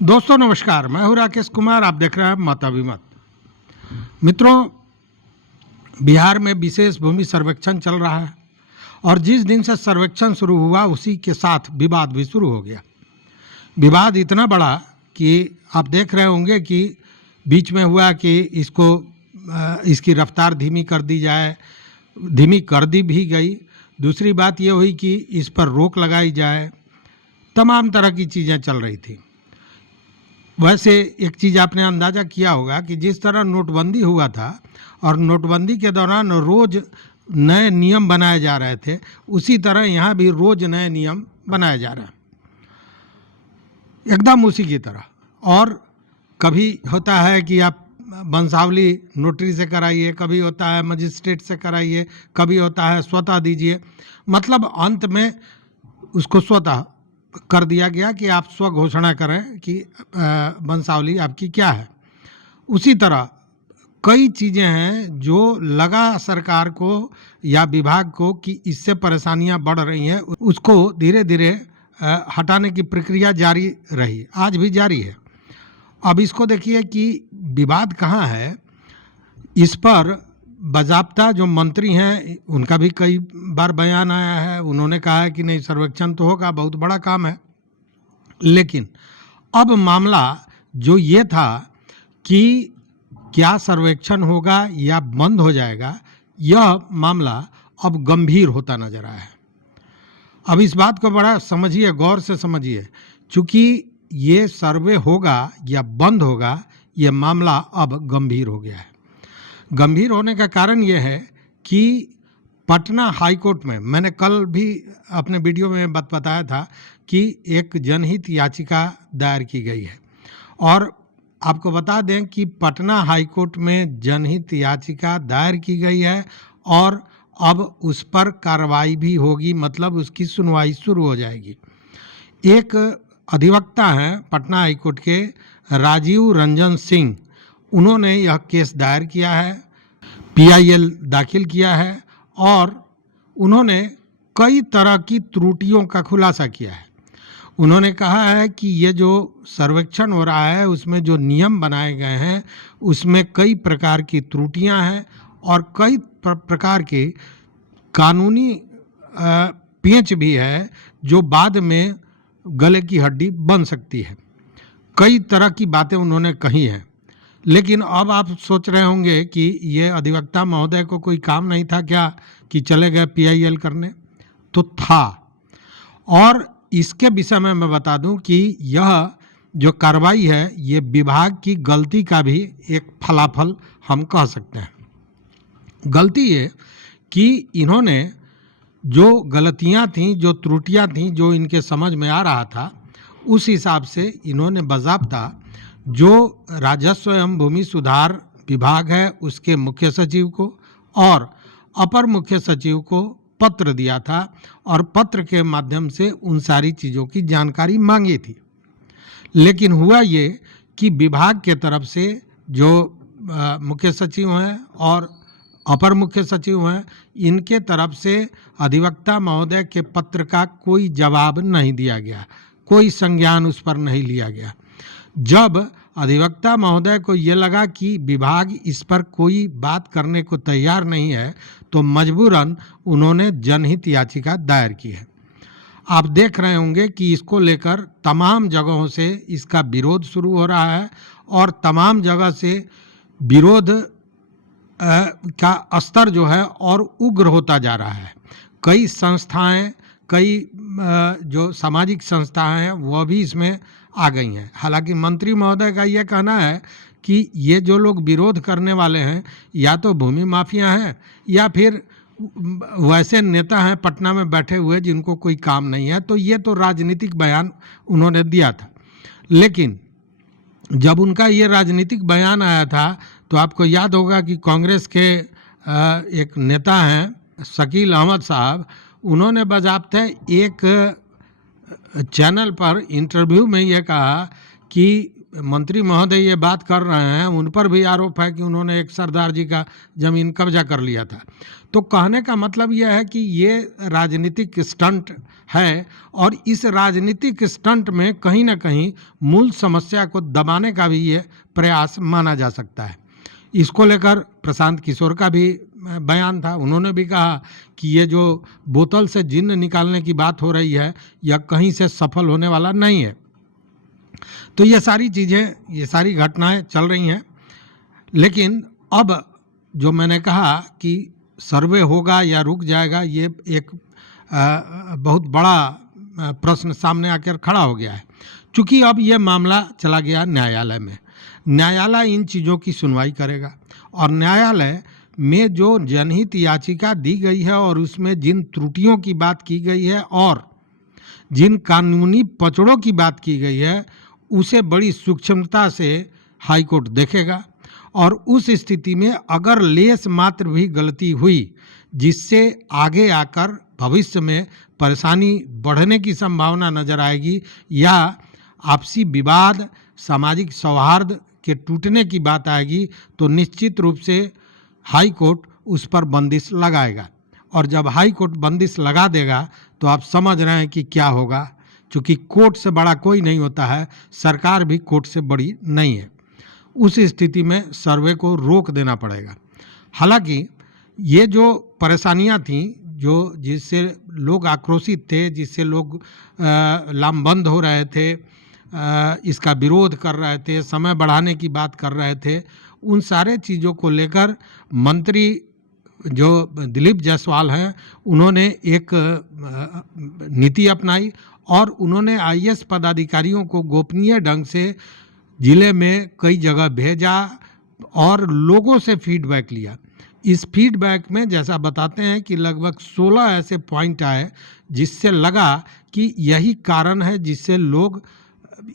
दोस्तों नमस्कार, मैं हूं राकेश कुमार। आप देख रहे हैं मत अभिमत। मित्रों, बिहार में विशेष भूमि सर्वेक्षण चल रहा है और जिस दिन से सर्वेक्षण शुरू हुआ उसी के साथ विवाद भी शुरू हो गया। विवाद इतना बड़ा कि आप देख रहे होंगे कि बीच में हुआ कि इसकी रफ्तार धीमी कर दी जाए, धीमी कर दी भी गई। दूसरी बात ये हुई कि इस पर रोक लगाई जाए। तमाम तरह की चीज़ें चल रही थी। वैसे एक चीज़ आपने अंदाज़ा किया होगा कि जिस तरह नोटबंदी हुआ था और नोटबंदी के दौरान रोज़ नए नियम बनाए जा रहे थे, उसी तरह यहाँ भी रोज़ नए नियम बनाए जा रहे हैं, एकदम उसी की तरह। और कभी होता है कि आप वंशावली नोटरी से कराइए, कभी होता है मजिस्ट्रेट से कराइए, कभी होता है स्वतः दीजिए। मतलब अंत में उसको स्वतः कर दिया गया कि आप स्व घोषणा करें कि वंशावली आपकी क्या है। उसी तरह कई चीज़ें हैं जो लगा सरकार को या विभाग को कि इससे परेशानियां बढ़ रही हैं, उसको धीरे धीरे हटाने की प्रक्रिया जारी रही, आज भी जारी है। अब इसको देखिए कि विवाद कहाँ है। इस पर बाज़ाब्ता जो मंत्री हैं उनका भी कई बार बयान आया है। उन्होंने कहा है कि नहीं, सर्वेक्षण तो होगा, बहुत बड़ा काम है। लेकिन अब मामला जो ये था कि क्या सर्वेक्षण होगा या बंद हो जाएगा, यह मामला अब गंभीर होता नजर आया है। अब इस बात को बड़ा समझिए, गौर से समझिए। चूँकि ये सर्वे होगा या बंद होगा, ये मामला अब गंभीर हो गया है। गंभीर होने का कारण यह है कि पटना हाई कोर्ट में, मैंने कल भी अपने वीडियो में बताया था कि एक जनहित याचिका दायर की गई है। और आपको बता दें कि पटना हाई कोर्ट में जनहित याचिका दायर की गई है और अब उस पर कार्रवाई भी होगी, मतलब उसकी सुनवाई शुरू हो जाएगी। एक अधिवक्ता हैं पटना हाई कोर्ट के, राजीव रंजन सिंह, उन्होंने यह केस दायर किया है, PIL दाखिल किया है और उन्होंने कई तरह की त्रुटियों का खुलासा किया है। उन्होंने कहा है कि ये जो सर्वेक्षण हो रहा है उसमें जो नियम बनाए गए हैं उसमें कई प्रकार की त्रुटियां हैं और कई प्रकार के कानूनी पेंच भी है जो बाद में गले की हड्डी बन सकती है। कई तरह की बातें उन्होंने कही हैं। लेकिन अब आप सोच रहे होंगे कि ये अधिवक्ता महोदय को कोई काम नहीं था क्या कि चले गए PIL करने? तो था। और इसके विषय में मैं बता दूं कि यह जो कार्रवाई है ये विभाग की गलती का भी एक फलाफल हम कह सकते हैं। गलती ये कि इन्होंने जो गलतियां थीं, जो त्रुटियां थीं, जो इनके समझ में आ रहा था, उस हिसाब से इन्होंने बाज़ाब्ता जो राजस्व एवं भूमि सुधार विभाग है उसके मुख्य सचिव को और अपर मुख्य सचिव को पत्र दिया था और पत्र के माध्यम से उन सारी चीज़ों की जानकारी मांगी थी। लेकिन हुआ ये कि विभाग के तरफ से जो मुख्य सचिव हैं और अपर मुख्य सचिव हैं, इनके तरफ से अधिवक्ता महोदय के पत्र का कोई जवाब नहीं दिया गया, कोई संज्ञान उस पर नहीं लिया गया। जब अधिवक्ता महोदय को ये लगा कि विभाग इस पर कोई बात करने को तैयार नहीं है तो मजबूरन उन्होंने जनहित याचिका दायर की है। आप देख रहे होंगे कि इसको लेकर तमाम जगहों से इसका विरोध शुरू हो रहा है और तमाम जगह से विरोध का स्तर जो है और उग्र होता जा रहा है। कई संस्थाएं, कई जो सामाजिक संस्थाएं हैं वह भी इसमें आ गई हैं। हालांकि मंत्री महोदय का यह कहना है कि ये जो लोग विरोध करने वाले हैं या तो भूमि माफिया हैं या फिर वैसे नेता हैं पटना में बैठे हुए जिनको कोई काम नहीं है। तो ये तो राजनीतिक बयान उन्होंने दिया था। लेकिन जब उनका ये राजनीतिक बयान आया था तो आपको याद होगा कि कांग्रेस के एक नेता हैं शकील अहमद साहब, उन्होंने बाज़ाब्ते एक चैनल पर इंटरव्यू में ये कहा कि मंत्री महोदय ये बात कर रहे हैं, उन पर भी आरोप है कि उन्होंने एक सरदार जी का ज़मीन कब्जा कर लिया था। तो कहने का मतलब यह है कि ये राजनीतिक स्टंट है और इस राजनीतिक स्टंट में कहीं ना कहीं मूल समस्या को दबाने का भी ये प्रयास माना जा सकता है। इसको लेकर प्रशांत किशोर का भी बयान था। उन्होंने भी कहा कि ये जो बोतल से जिन्न निकालने की बात हो रही है यह कहीं से सफल होने वाला नहीं है। तो ये सारी चीज़ें, ये सारी घटनाएं चल रही हैं। लेकिन अब जो मैंने कहा कि सर्वे होगा या रुक जाएगा, ये एक बहुत बड़ा प्रश्न सामने आकर खड़ा हो गया है। क्योंकि अब ये मामला चला गया न्यायालय में। न्यायालय इन चीज़ों की सुनवाई करेगा और न्यायालय में जो जनहित याचिका दी गई है और उसमें जिन त्रुटियों की बात की गई है और जिन कानूनी पचड़ों की बात की गई है उसे बड़ी सूक्ष्मता से हाईकोर्ट देखेगा और उस स्थिति में अगर लेस मात्र भी गलती हुई जिससे आगे आकर भविष्य में परेशानी बढ़ने की संभावना नजर आएगी या आपसी विवाद, सामाजिक सौहार्द के टूटने की बात आएगी, तो निश्चित रूप से हाई कोर्ट उस पर बंदिश लगाएगा। और जब हाई कोर्ट बंदिश लगा देगा तो आप समझ रहे हैं कि क्या होगा। क्योंकि कोर्ट से बड़ा कोई नहीं होता है, सरकार भी कोर्ट से बड़ी नहीं है। उस स्थिति में सर्वे को रोक देना पड़ेगा। हालांकि ये जो परेशानियां थीं, जो जिससे लोग आक्रोशित थे, जिससे लोग लामबंद हो रहे थे, इसका विरोध कर रहे थे, समय बढ़ाने की बात कर रहे थे, उन सारे चीज़ों को लेकर मंत्री जो दिलीप जायसवाल हैं उन्होंने एक नीति अपनाई और उन्होंने आईएएस पदाधिकारियों को गोपनीय ढंग से जिले में कई जगह भेजा और लोगों से फीडबैक लिया। इस फीडबैक में जैसा बताते हैं कि लगभग 16 ऐसे पॉइंट आए जिससे लगा कि यही कारण है जिससे लोग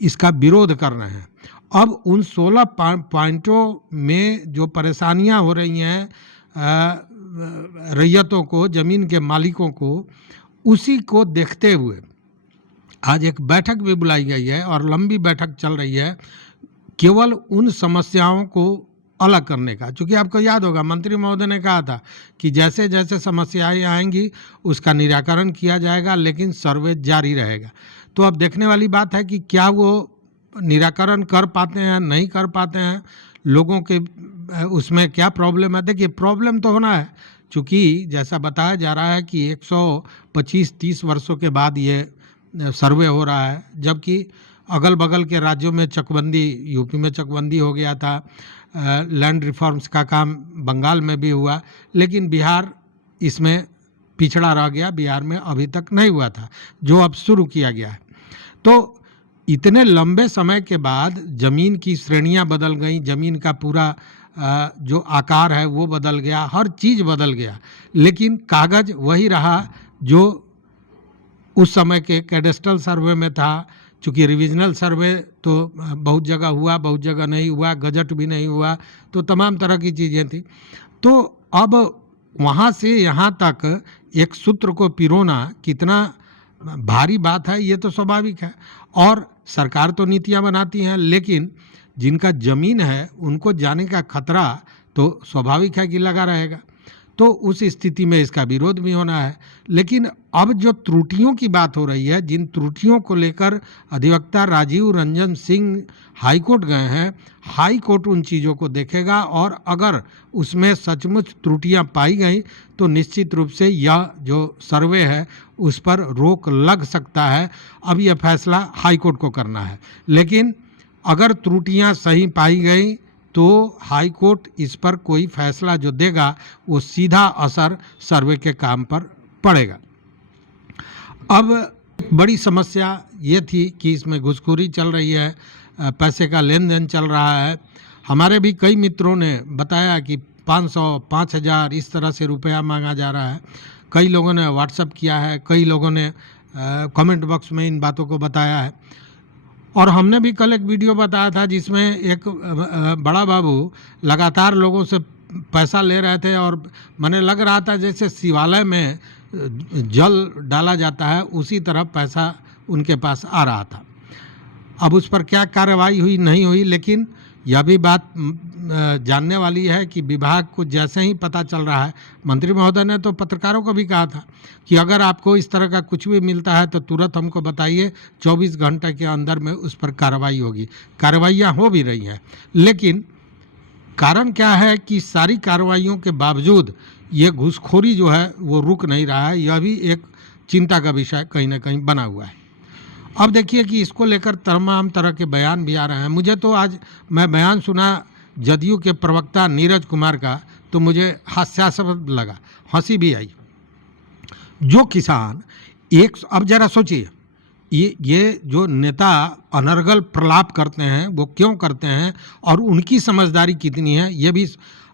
इसका विरोध कर रहे हैं। अब उन 16 पॉइंटों में जो परेशानियां हो रही हैं रैयतों को, ज़मीन के मालिकों को, उसी को देखते हुए आज एक बैठक भी बुलाई गई है और लंबी बैठक चल रही है केवल उन समस्याओं को अलग करने का। क्योंकि आपको याद होगा मंत्री महोदय ने कहा था कि जैसे जैसे समस्याएं आएंगी उसका निराकरण किया जाएगा, लेकिन सर्वे जारी रहेगा। तो अब देखने वाली बात है कि क्या वो निराकरण कर पाते हैं, नहीं कर पाते हैं, लोगों के उसमें क्या प्रॉब्लम है। देखिए प्रॉब्लम तो होना है, क्योंकि जैसा बताया जा रहा है कि 125-30 वर्षों के बाद ये सर्वे हो रहा है, जबकि अगल बगल के राज्यों में चकबंदी, यूपी में चकबंदी हो गया था, लैंड रिफॉर्म्स का काम बंगाल में भी हुआ, लेकिन बिहार इसमें पिछड़ा रह गया। बिहार में अभी तक नहीं हुआ था, जो अब शुरू किया गया है। तो इतने लंबे समय के बाद ज़मीन की श्रेणियां बदल गई, ज़मीन का पूरा जो आकार है वो बदल गया, हर चीज़ बदल गया, लेकिन कागज़ वही रहा जो उस समय के कैडेस्ट्रल सर्वे में था। चूँकि रिविजनल सर्वे तो बहुत जगह हुआ, बहुत जगह नहीं हुआ, गजट भी नहीं हुआ, तो तमाम तरह की चीज़ें थी। तो अब वहाँ से यहाँ तक एक सूत्र को पिरोना कितना भारी बात है, ये तो स्वाभाविक है। और सरकार तो नीतियाँ बनाती हैं, लेकिन जिनका ज़मीन है उनको जाने का खतरा तो स्वाभाविक है कि लगा रहेगा। तो उस स्थिति में इसका विरोध भी होना है। लेकिन अब जो त्रुटियों की बात हो रही है, जिन त्रुटियों को लेकर अधिवक्ता राजीव रंजन सिंह हाईकोर्ट गए हैं, हाईकोर्ट उन चीज़ों को देखेगा और अगर उसमें सचमुच त्रुटियां पाई गई तो निश्चित रूप से यह जो सर्वे है उस पर रोक लग सकता है। अब यह फैसला हाईकोर्ट को करना है, लेकिन अगर त्रुटियां सही पाई गई तो हाई कोर्ट इस पर कोई फैसला जो देगा वो सीधा असर सर्वे के काम पर पड़ेगा। अब बड़ी समस्या ये थी कि इसमें घुसखोरी चल रही है, पैसे का लेन देन चल रहा है। हमारे भी कई मित्रों ने बताया कि 500, 5000 इस तरह से रुपया मांगा जा रहा है। कई लोगों ने व्हाट्सएप किया है, कई लोगों ने कमेंट बॉक्स में इन बातों को बताया है। और हमने भी कल एक वीडियो बताया था जिसमें एक बड़ा बाबू लगातार लोगों से पैसा ले रहे थे और मैंने लग रहा था जैसे शिवालय में जल डाला जाता है उसी तरह पैसा उनके पास आ रहा था। अब उस पर क्या कार्रवाई हुई नहीं हुई, लेकिन यह भी बात जानने वाली है कि विभाग को जैसे ही पता चल रहा है, मंत्री महोदय ने तो पत्रकारों को भी कहा था कि अगर आपको इस तरह का कुछ भी मिलता है तो तुरंत हमको बताइए, 24 घंटे के अंदर में उस पर कार्रवाई होगी। कार्रवाइयाँ हो भी रही हैं, लेकिन कारण क्या है कि सारी कार्रवाइयों के बावजूद ये घूसखोरी जो है वो रुक नहीं रहा है। यह भी एक चिंता का विषय कहीं ना कहीं बना हुआ है। अब देखिए कि इसको लेकर तमाम तरह के बयान भी आ रहे हैं। मुझे तो आज मैं बयान सुना जदयू के प्रवक्ता नीरज कुमार का, तो मुझे हास्यास्पद लगा, हंसी भी आई। जो किसान अब जरा सोचिए, ये जो नेता अनर्गल प्रलाप करते हैं वो क्यों करते हैं और उनकी समझदारी कितनी है ये भी।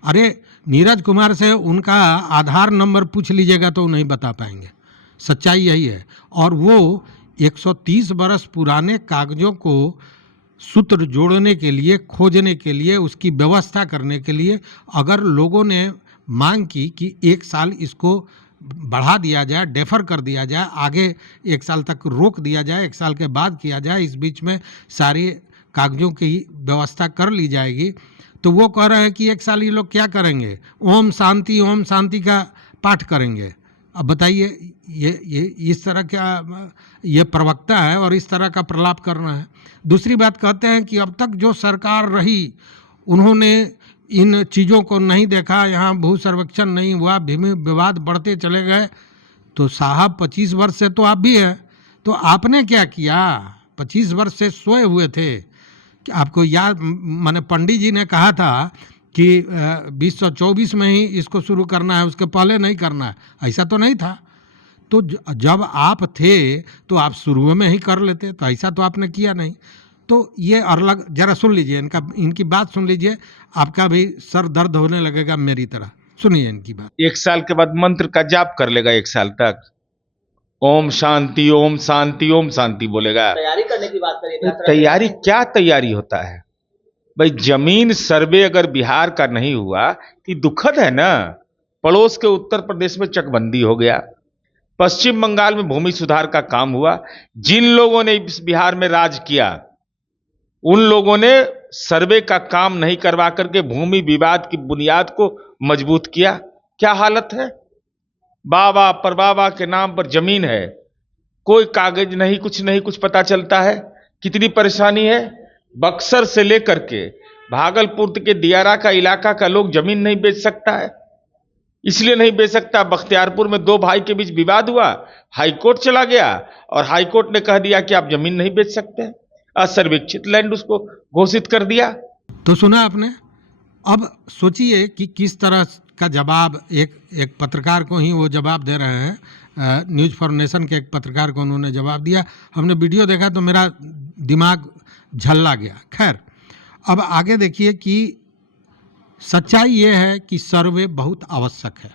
अरे नीरज कुमार से उनका आधार नंबर पूछ लीजिएगा तो नहीं बता पाएंगे, सच्चाई यही है। और वो 130 बरस पुराने कागजों को सूत्र जोड़ने के लिए, खोजने के लिए, उसकी व्यवस्था करने के लिए अगर लोगों ने मांग की कि 1 साल इसको बढ़ा दिया जाए, डेफर कर दिया जाए, आगे 1 साल तक रोक दिया जाए, 1 साल के बाद किया जाए, इस बीच में सारी कागजों की व्यवस्था कर ली जाएगी, तो वो कह रहे हैं कि 1 साल ये लोग क्या करेंगे, ओम शांति का पाठ करेंगे। अब बताइए, ये इस तरह का ये प्रवक्ता है और इस तरह का प्रलाप करना है। दूसरी बात कहते हैं कि अब तक जो सरकार रही उन्होंने इन चीज़ों को नहीं देखा, यहाँ भू सर्वेक्षण नहीं हुआ, भूमि विवाद बढ़ते चले गए। तो साहब 25 वर्ष से तो आप भी हैं, तो आपने क्या किया? 25 वर्ष से सोए हुए थे कि आपको याद, मैंने पंडित जी ने कहा था कि 2024 में ही इसको शुरू करना है, उसके पहले नहीं करना है, ऐसा तो नहीं था। तो जब आप थे तो आप शुरू में ही कर लेते, तो ऐसा तो आपने किया नहीं। तो ये अलग, जरा सुन लीजिए इनकी बात सुन लीजिए, आपका भी सर दर्द होने लगेगा मेरी तरह। सुनिए इनकी बात। 1 साल के बाद मंत्र का जाप कर लेगा 1 साल तक, ओम शांति ओम शांति बोलेगा। तैयारी करने की बात करिए। तैयारी क्या तैयारी होता है भाई? जमीन सर्वे अगर बिहार का नहीं हुआ तो दुखद है ना। पड़ोस के उत्तर प्रदेश में चकबंदी हो गया, पश्चिम बंगाल में भूमि सुधार का काम हुआ। जिन लोगों ने इस बिहार में राज किया उन लोगों ने सर्वे का काम नहीं करवा करके भूमि विवाद की बुनियाद को मजबूत किया। क्या हालत है? बाबा परबाबा के नाम पर जमीन है, कोई कागज नहीं, कुछ पता चलता है। कितनी परेशानी है। बक्सर से लेकर के भागलपुर के दियारा का इलाका का लोग जमीन नहीं बेच सकता है। इसलिए नहीं बेच सकता, बख्तियारपुर में 2 भाई के बीच विवाद हुआ, हाईकोर्ट चला गया और हाईकोर्ट ने कह दिया कि आप जमीन नहीं बेच सकते, असर्वेक्षित लैंड उसको घोषित कर दिया। तो सुना आपने। अब सोचिए कि किस तरह का जवाब एक पत्रकार को ही वो जवाब दे रहे हैं। न्यूज़ फॉर नेशन के एक पत्रकार को उन्होंने जवाब दिया। हमने वीडियो देखा तो मेरा दिमाग झल्ला गया। खैर, अब आगे देखिए कि सच्चाई ये है कि सर्वे बहुत आवश्यक है,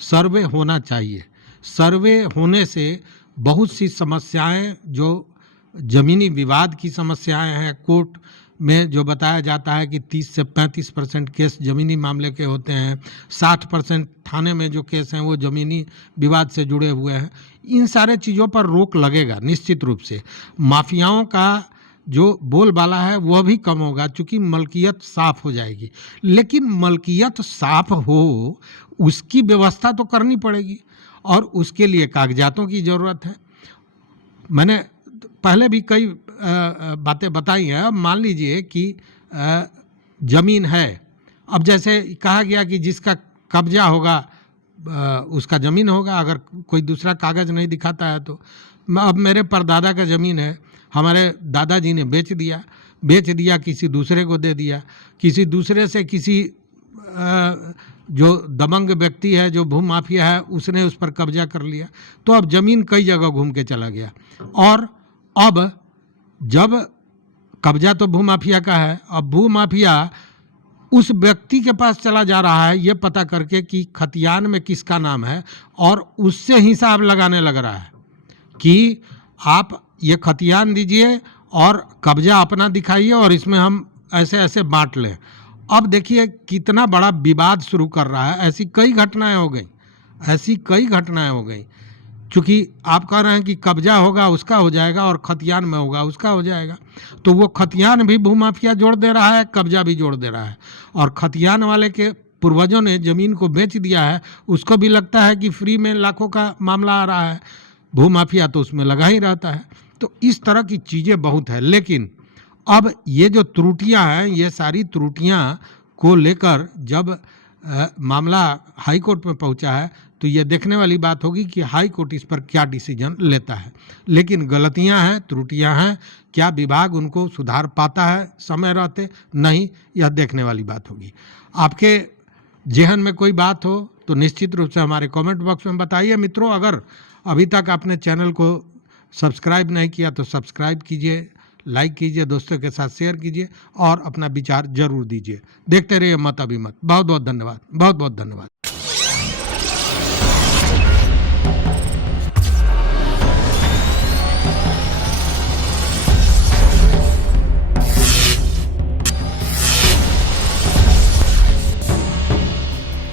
सर्वे होना चाहिए। सर्वे होने से बहुत सी समस्याएं, जो ज़मीनी विवाद की समस्याएं हैं, कोर्ट में जो बताया जाता है कि 30 से 35% केस ज़मीनी मामले के होते हैं, 60% थाने में जो केस हैं वो ज़मीनी विवाद से जुड़े हुए हैं, इन सारे चीज़ों पर रोक लगेगा निश्चित रूप से। माफियाओं का जो बोलबाला है वह भी कम होगा, चूँकि मलकियत साफ़ हो जाएगी। लेकिन मलकियत साफ़ हो उसकी व्यवस्था तो करनी पड़ेगी और उसके लिए कागजातों की ज़रूरत है। मैंने पहले भी कई बातें बताई हैं। अब मान लीजिए कि ज़मीन है, अब जैसे कहा गया कि जिसका कब्जा होगा उसका ज़मीन होगा, अगर कोई दूसरा कागज़ नहीं दिखाता है तो। अब मेरे परदादा का ज़मीन है, हमारे दादाजी ने बेच दिया, किसी दूसरे को दे दिया, किसी दूसरे से किसी जो दबंग व्यक्ति है, जो भूमाफिया है, उसने उस पर कब्जा कर लिया। तो अब ज़मीन कई जगह घूम के चला गया। और अब जब कब्जा तो भूमाफिया का है, अब भूमाफिया उस व्यक्ति के पास चला जा रहा है ये पता करके कि खतियान में किसका नाम है, और उससे हिसाब लगाने लग रहा है कि आप ये खतियान दीजिए और कब्जा अपना दिखाइए और इसमें हम ऐसे ऐसे बांट लें। अब देखिए कितना बड़ा विवाद शुरू कर रहा है। ऐसी कई घटनाएं हो गई। चूंकि आप कह रहे हैं कि कब्जा होगा उसका हो जाएगा और खतियान में होगा उसका हो जाएगा, तो वो खतियान भी भूमाफिया जोड़ दे रहा है, कब्जा भी जोड़ दे रहा है। और खतियान वाले के पूर्वजों ने जमीन को बेच दिया है, उसको भी लगता है कि फ्री में लाखों का मामला आ रहा है, भूमाफिया तो उसमें लगा ही रहता है। तो इस तरह की चीज़ें बहुत है। लेकिन अब ये जो त्रुटियां हैं, ये सारी त्रुटियां को लेकर जब मामला हाई कोर्ट में पहुंचा है तो ये देखने वाली बात होगी कि हाई कोर्ट इस पर क्या डिसीजन लेता है। लेकिन गलतियां हैं, त्रुटियां हैं, क्या विभाग उनको सुधार पाता है समय रहते? नहीं, यह देखने वाली बात होगी। आपके जेहन में कोई बात हो तो निश्चित रूप से हमारे कमेंट बॉक्स में बताइए। मित्रों, अगर अभी तक आपने चैनल को सब्सक्राइब नहीं किया तो सब्सक्राइब कीजिए, लाइक कीजिए, दोस्तों के साथ शेयर कीजिए और अपना विचार जरूर दीजिए। देखते रहिए मत अभी मत। बहुत बहुत धन्यवाद, बहुत बहुत धन्यवाद।